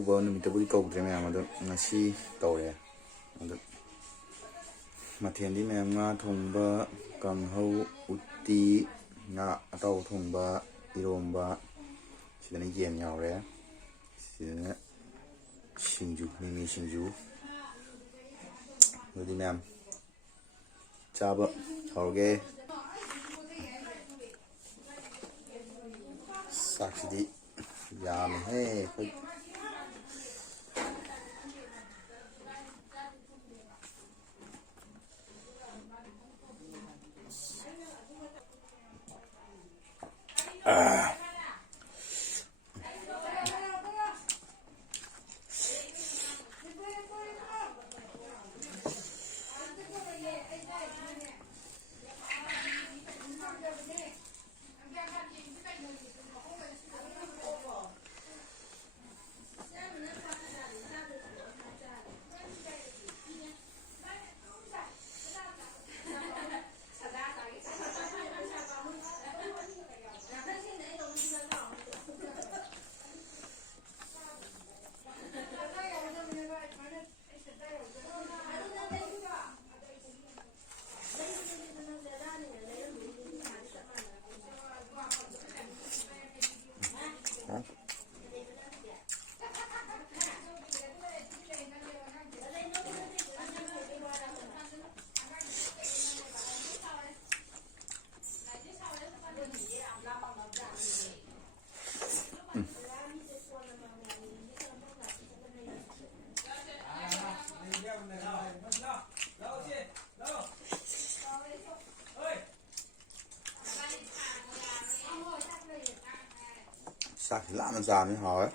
ꯀꯧꯕ ꯅꯨꯃꯤꯠꯇꯕꯨꯗꯤ ꯀꯧꯗ꯭ꯔꯦ ꯃꯌꯥꯝ ꯑꯗꯣ ꯉꯁꯤ ꯇꯧꯔꯦ. ꯑꯗꯣ ꯃꯊꯦꯜꯗꯤ ꯃꯌꯥꯝ ꯉꯥ ꯊꯣꯡꯕ, ꯀꯥꯡꯍꯧ, ꯎꯇꯤ, ꯉꯥ ꯑꯇꯥꯎꯕ ꯊꯣꯡꯕ, ꯏꯔꯣꯝꯕ, ꯁꯤꯗꯅ ꯌꯦꯟ ꯌꯥꯎꯔꯦ, ꯁꯤꯗꯅ ꯁꯤꯡꯖꯨ, ꯃꯤꯃꯤ ꯁꯤꯡꯖꯨ. ꯑꯗꯨꯗꯤ ꯃꯌꯥꯝ ꯆꯥꯕ ꯍꯧꯔꯒꯦ. ꯆꯥꯛꯁꯤꯗꯤ ꯌꯥꯝꯃꯦꯍꯦ ꯑꯩꯈꯣꯏ. ꯆꯥꯛꯁꯤ ꯂꯥꯞꯅ ꯆꯥꯕꯅꯤ ꯍꯥꯎꯋꯦ.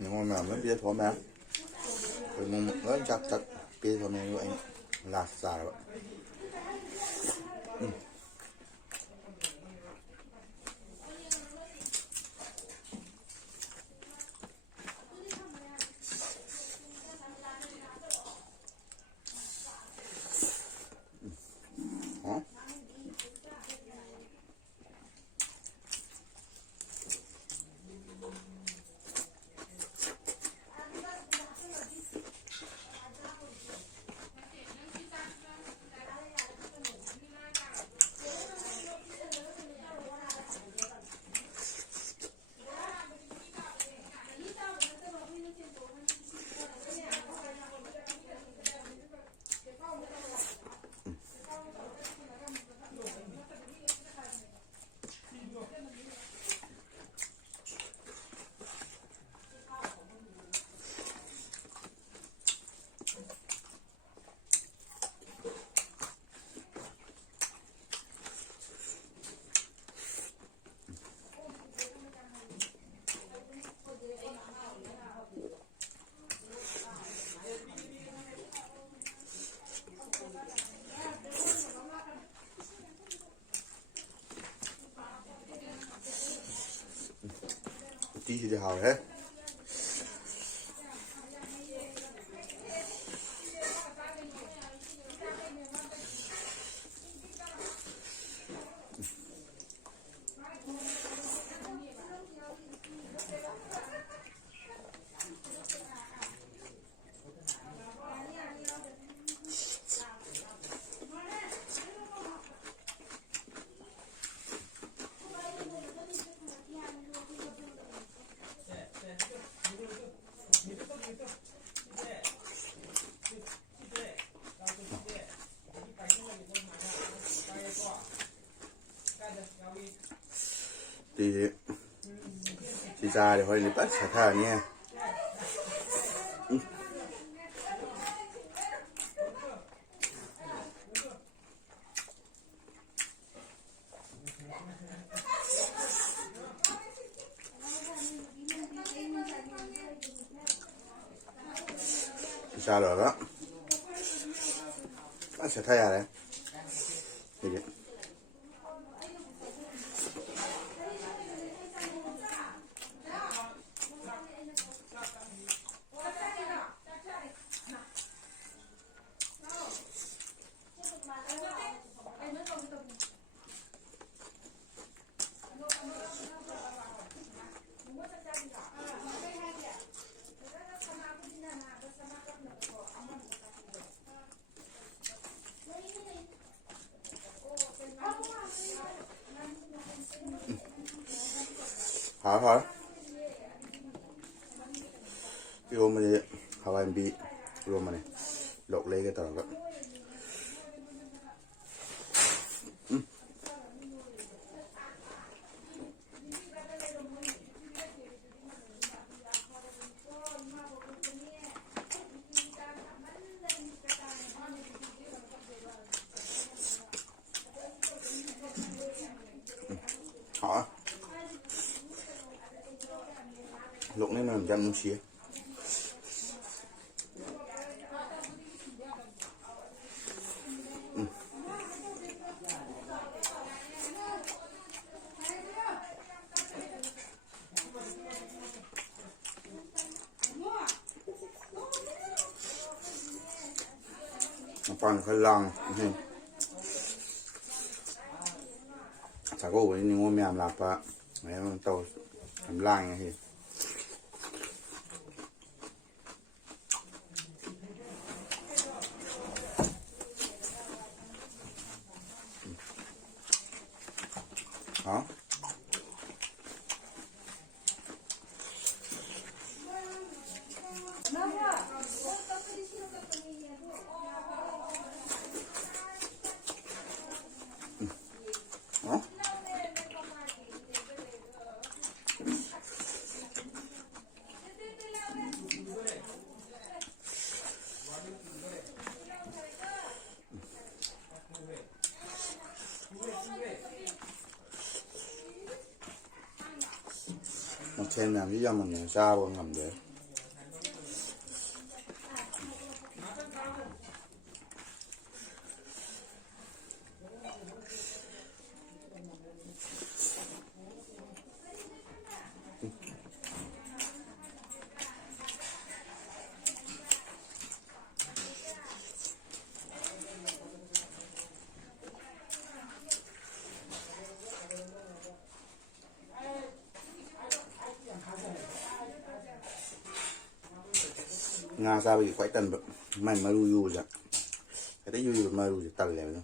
ꯅꯤꯉꯣꯜ ꯃꯌꯥꯝ ꯂꯣꯏ ꯄꯤꯖꯊꯣꯛꯑꯝꯃꯦ. ꯑꯩꯈꯣꯏ ꯏꯃꯨꯡ ꯂꯣꯏ ꯆꯥꯛ ꯄꯤꯖꯊꯣꯛꯑꯝꯃꯦ. ꯑꯗꯨꯒ ꯑꯩꯅ ꯂꯥꯁꯇ ꯆꯥꯔꯕ. 우티시리 하오해. Thì chị ra thì hơi lip bắt sẽ thả nha. Chị ra rồi đó. Bắt sẽ thả đấy. Thì hả vô mà đi Hawaii bị vô mà này lột lấy cái tờ đó họ luộc lên làm chăm xía còn phải lòng chả có cái những ngôi mèo lạp á mấy con tàu làm lang thì đó đó một xem làm lý do mình làm sao còn làm vậy nga sao bị quậy tần mày mà ru vậy cái đấy ru mà ru tần lèo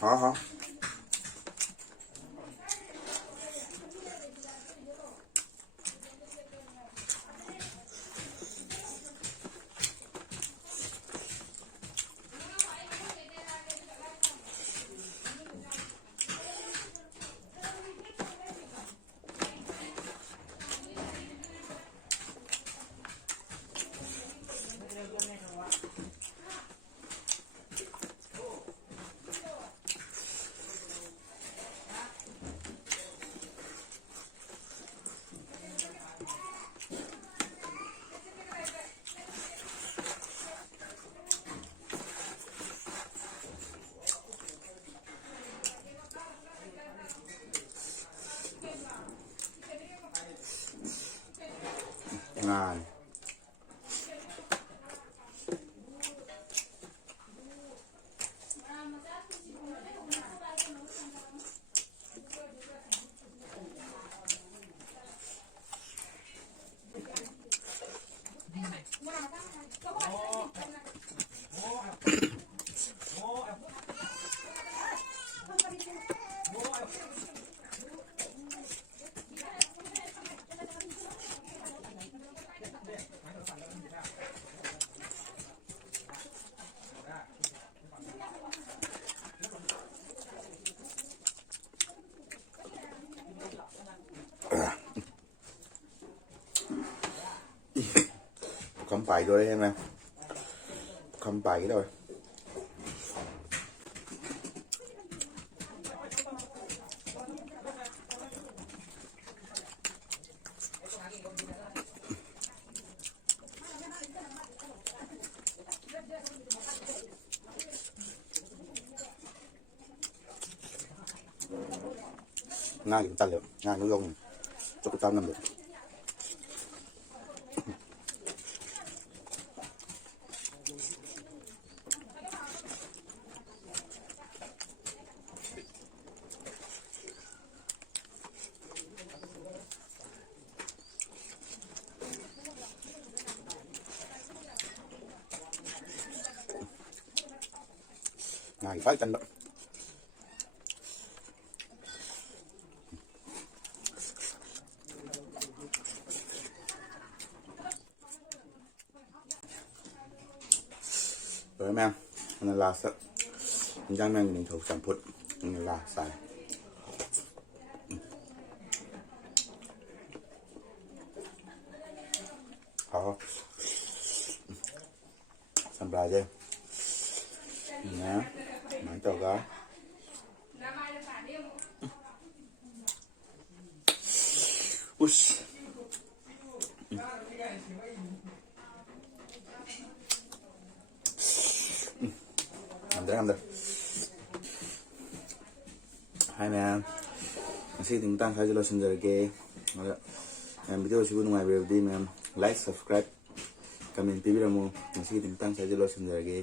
hả งานคำไปด้วยใช่ไหมคำไปด้วยง่ายอยู่ตันเลยง่ายนุ่ยงจุกตันนั่นเลยง่ายไปจันเลยrồi em mình là sợ mình đang mang mình thầu sản phẩm mình là xài đó sản bài đây nhá máy tàu gái ui làm được hai mẹ em xin tiếng tăng khai cho xin giờ kê em video chú ngoài về đi em like subscribe comment tí video em xin tiếng tăng khai cho xin giờ kê